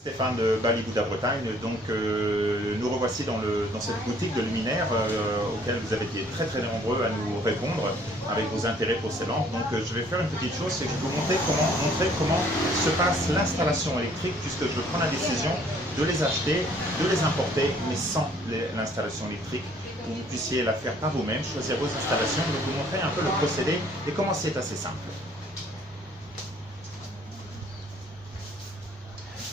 Stéphane de Bali Bouddha Bretagne, donc nous revoici dans cette boutique de luminaires auquel vous avez été très nombreux à nous répondre avec vos intérêts pour ces lampes. Donc je vais faire une petite chose, c'est que je vais vous montrer comment se passe l'installation électrique, puisque je prends la décision de les acheter, de les importer, mais sans l'installation électrique, pour que vous puissiez la faire par vous-même, choisir vos installations. Je vais vous montrer un peu le procédé et comment c'est assez simple.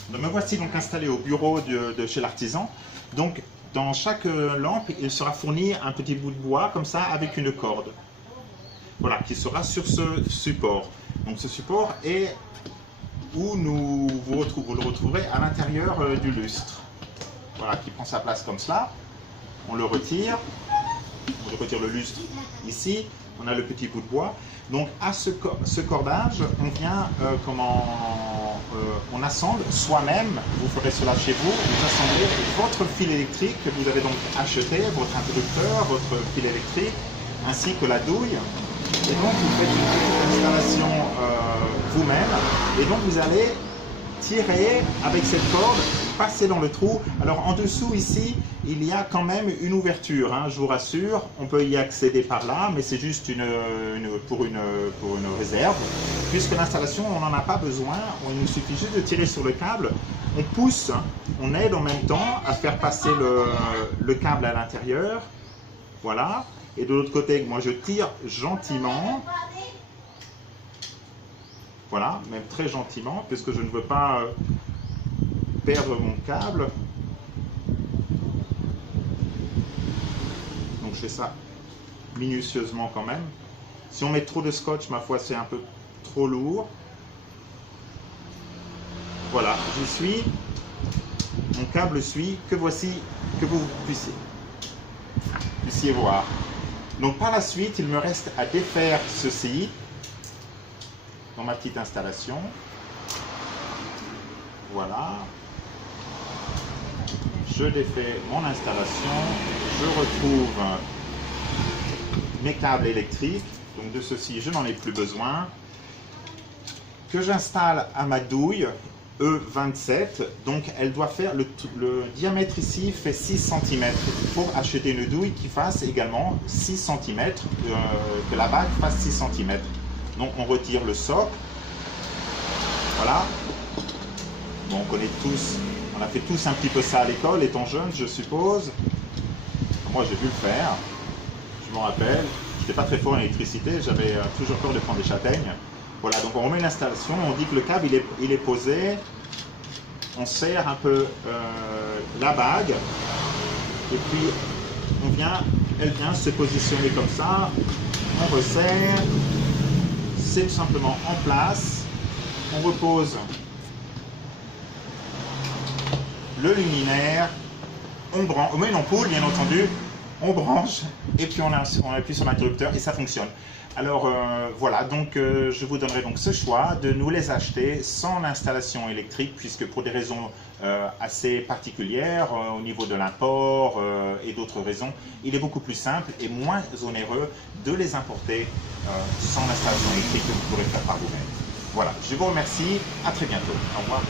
Donc, me voici donc installé au bureau de chez l'artisan. Donc dans chaque lampe, il sera fourni un petit bout de bois comme ça avec une corde. Voilà, qui sera sur ce support. Donc ce support est où vous le retrouverez à l'intérieur du lustre. Voilà, qui prend sa place comme cela. On le retire le lustre ici. On a le petit bout de bois. Donc à ce cordage, on vient on assemble soi-même, vous ferez cela chez vous, vous assemblez votre fil électrique que vous avez donc acheté, votre interrupteur, votre fil électrique, ainsi que la douille. Et donc vous faites une petite installation vous-même, et donc vous allez tirer avec cette corde, passer dans le trou. Alors en dessous ici, il y a quand même une ouverture, hein, je vous rassure, on peut y accéder par là, mais c'est juste pour une réserve, puisque l'installation, on n'en a pas besoin, il nous suffit juste de tirer sur le câble, on pousse, on aide en même temps à faire passer le câble à l'intérieur, voilà, et de l'autre côté, moi je tire gentiment. Voilà, même très gentiment, puisque je ne veux pas perdre mon câble. Donc je fais ça minutieusement quand même. Si on met trop de scotch, ma foi, c'est un peu trop lourd. Voilà, j'y suis. Mon câble suit, que voici, que vous puissiez voir. Donc par la suite, il me reste à défaire ceci dans ma petite installation. Voilà. Je défais mon installation. Je retrouve mes câbles électriques. Donc de ceci, je n'en ai plus besoin. Que j'installe à ma douille E27. Donc elle doit faire, le diamètre ici fait 6 cm. Il faut acheter une douille qui fasse également 6 cm. Que la bague fasse 6 cm. Donc on retire le socle, voilà. Bon, on connaît tous, on a fait tous un petit peu ça à l'école, étant jeune, je suppose. Moi j'ai vu le faire, je m'en rappelle. Je n'étais pas très fort en électricité, j'avais toujours peur de prendre des châtaignes. Voilà, donc on remet l'installation, on dit que le câble il est posé, on serre un peu la bague, et puis elle vient se positionner comme ça, on resserre. C'est tout simplement en place, on repose le luminaire, on met une ampoule bien entendu, on branche et puis on appuie sur l'interrupteur et ça fonctionne. Alors voilà, donc je vous donnerai donc ce choix de nous les acheter sans l'installation électrique, puisque pour des raisons assez particulières au niveau de l'import et d'autres raisons, il est beaucoup plus simple et moins onéreux de les importer sans l'installation électrique que vous pourrez faire par vous-même. Voilà, je vous remercie, à très bientôt, au revoir.